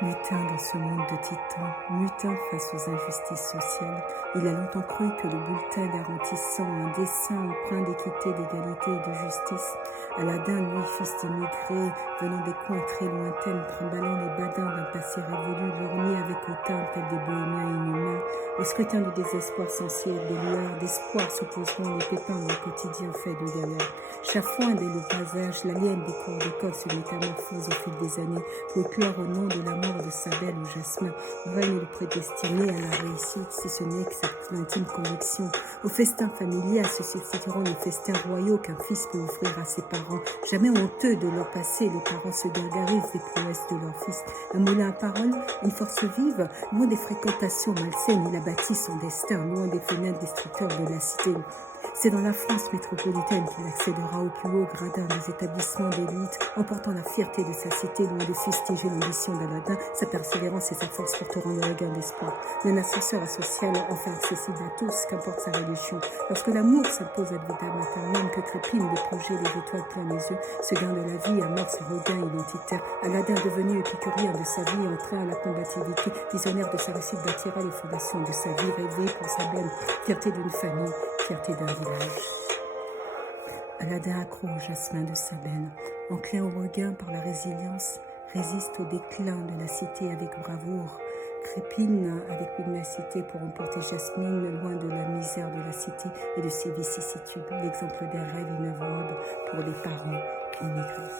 Mutin dans ce monde de titans, mutin face aux injustices sociales, il a longtemps cru que le bulletin garantissant un dessein empreint d'équité, d'égalité et de justice, Aladin, lui, fils d'immigrés, venant des coins très lointains, trimballant les badins d'un passé révolu, lorgné avec hautain, tel des bohémiens inhumains, au scrutin du désespoir censé être des lueurs d'espoir s'opposeront les pépins d'un quotidien fait de galère. Chafouin dès le passage, l'alien des cours d'école se métamorphose au fil des années pour éclore au nom de l'amour de Sabelle ou Jasmin, règne le prédestiné à la réussite, si ce n'est que cette intime conviction. Au festin familial se substitueront les festins royaux qu'un fils peut offrir à ses parents. Jamais honteux de leur passé, les parents se gargarisent des prouesses de leur fils. Un moulin à parole, une force vive, loin des fréquentations malsaines, il a bâti son destin, loin des fenêtres destructeurs de la cité. C'est dans la France métropolitaine qu'il accédera au plus haut gradin des établissements d'élite, emportant la fierté de sa cité, loin de fustiger l'ambition d'Aladin. Sa persévérance et sa force porteront le regard d'espoir. Un ascenseur social enfin accessible à tous, qu'importe sa religion. Lorsque l'amour s'impose à vitam aeternam, que trépignent les projets, les étoiles plein les yeux, ce gain de la vie amorce ses regains identitaires. Aladin, devenu épicurien de sa vie, entrain à la combativité, visionnaire de sa réussite, bâtira les fondations de sa vie rêvée pour sa belle fierté d'une famille, fierté d'un village. Aladin accro au jasmin de Sabelle, enclin au regain par la résilience, résiste au déclin de la cité avec bravoure, crépine avec pugnacité pour emporter Jasmine loin de la misère de la cité et de ses vicissitudes, l'exemple d'un rêve inavouable pour des parents immigrés.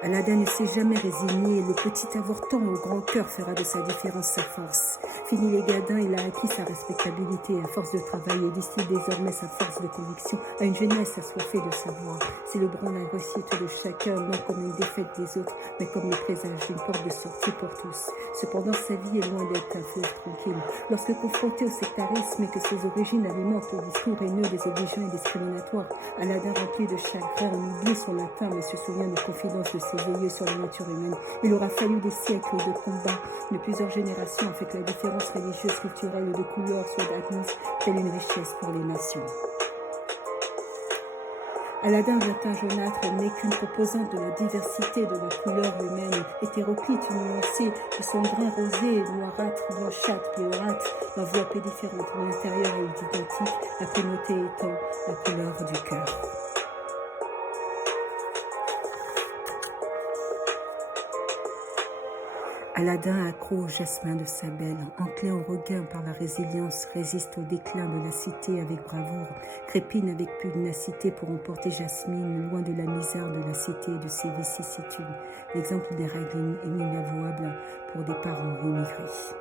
Aladin ne s'est jamais résigné, le petit avortant au grand cœur fera de sa différence sa force. Fini les gadins, il a acquis sa respectabilité à force de travail et distille désormais sa force de conviction à une jeunesse assoiffée de savoir. Célébrons la réussite de chacun, non comme une défaite des autres, mais comme le présage d'une porte de sortie pour tous. Cependant, sa vie est loin d'être un fleuve tranquille. Lorsque confronté au sectarisme et que ses origines alimentent le discours haineux, désobligeant et discriminatoire, Aladin, rempli de chagrin, on oublie son latin mais se souvient des confidences de s'éveiller sur la nature humaine. Il aura fallu des siècles de combats de plusieurs générations afin que la différence religieuse, culturelle et de couleur soit admise telle une richesse pour les nations. Aladin, latin jaunâtre, n'est qu'une composante de la diversité de la couleur humaine, hétéroclite, nuancée, de son grain rosé, noirâtre, blanchâtre, bleuâtre, l'enveloppe est différente, l'intérieur est identique, la primauté étant la couleur du cœur. Aladin, accro au jasmin de Sabelle, enclin au regain par la résilience, résiste au déclin de la cité avec bravoure, crépine avec pugnacité pour emporter Jasmine loin de la misère de la cité et de ses vicissitudes, l'exemple des règles inavouables pour des parents immigrés.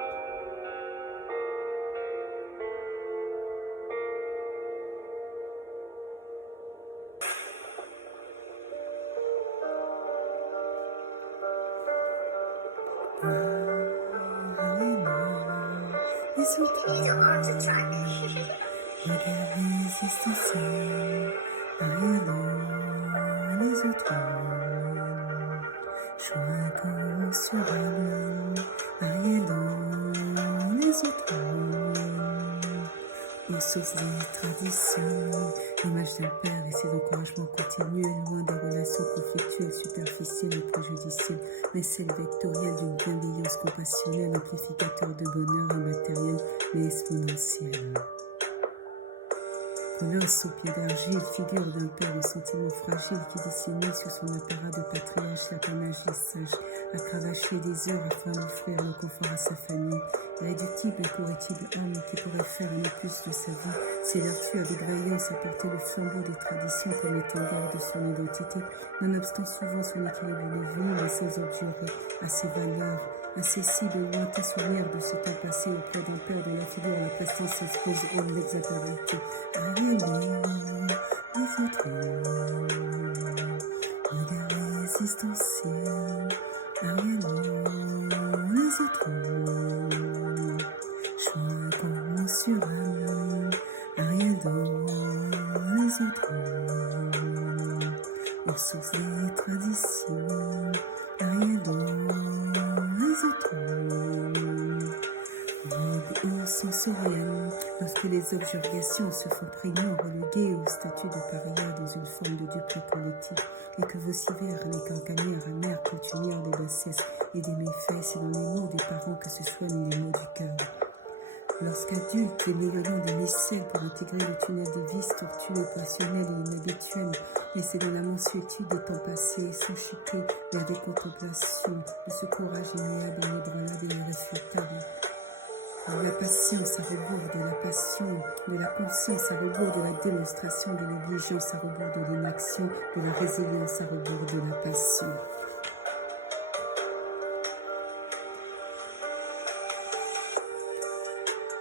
Les autres, regard résistentiel, arrière les autres, choix incommensurable, arrière les autres, aux sources des traditions, l'image d'un père et ses encouragements continuels, loin des relations conflictuelles, superficielles et préjudicielles, mais celle vectorielle d'une bienveillance compassionnelle, amplificateur de bonheur immatériel mais exponentiel. Colosse au pied d'argile, figure d'un père au sentiment fragile qui dissimule sur son apparat de patriarche l'apanage des sages, à cravacher des heures afin d'offrir le confort à sa famille. Irréductible et correctible homme qui pourrait faire un plus de sa vie, ses vertus avec vaillance à porter le flambeau des traditions comme étendard de son identité, nonobstant souvent son équilibre de vie, mais sans objurer à ses valeurs, incessible lointain souvenir de ce temps passé auprès d'un père dont la figure et la prestance s'expose aux l'exemplarité. Les autres, regard résistentiel, les autres, choix incommensurable, les autres, aux sources des traditions, les autres, Mode sensorielle, lorsque les objurgations se font prégnants, relégués au statut de paria dans une forme de duplex collectif, et que vos civères, les cancanières, amères, coutumières des bassesses et des méfaits, c'est dans les mots des parents que se soignent les mots du cœur. Lorsqu'adultes, les mégalons des micelles pour intégrer le tunnel des vices tortueux, passionnels et inhabituels, mais c'est dans la mansuétude des temps passés, sans chuter vers des contemplations de ce courage immuable, inébranlable et irréfutable. La patience à rebours de la passion, de la conscience à rebours de la démonstration, de l'obligeance à rebours de l'inaction, de la résilience à rebours de la passion.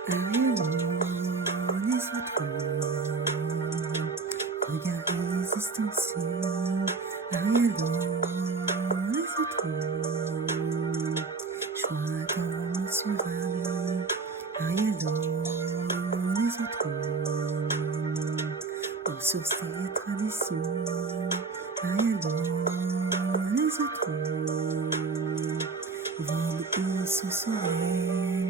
Rien loin, les autres, regard irrésistinciel. Rien loin, les autres, choix commensurable. Rien loin, les autres, aux sources et traditions. Rien loin, les autres, vide et sans soleil.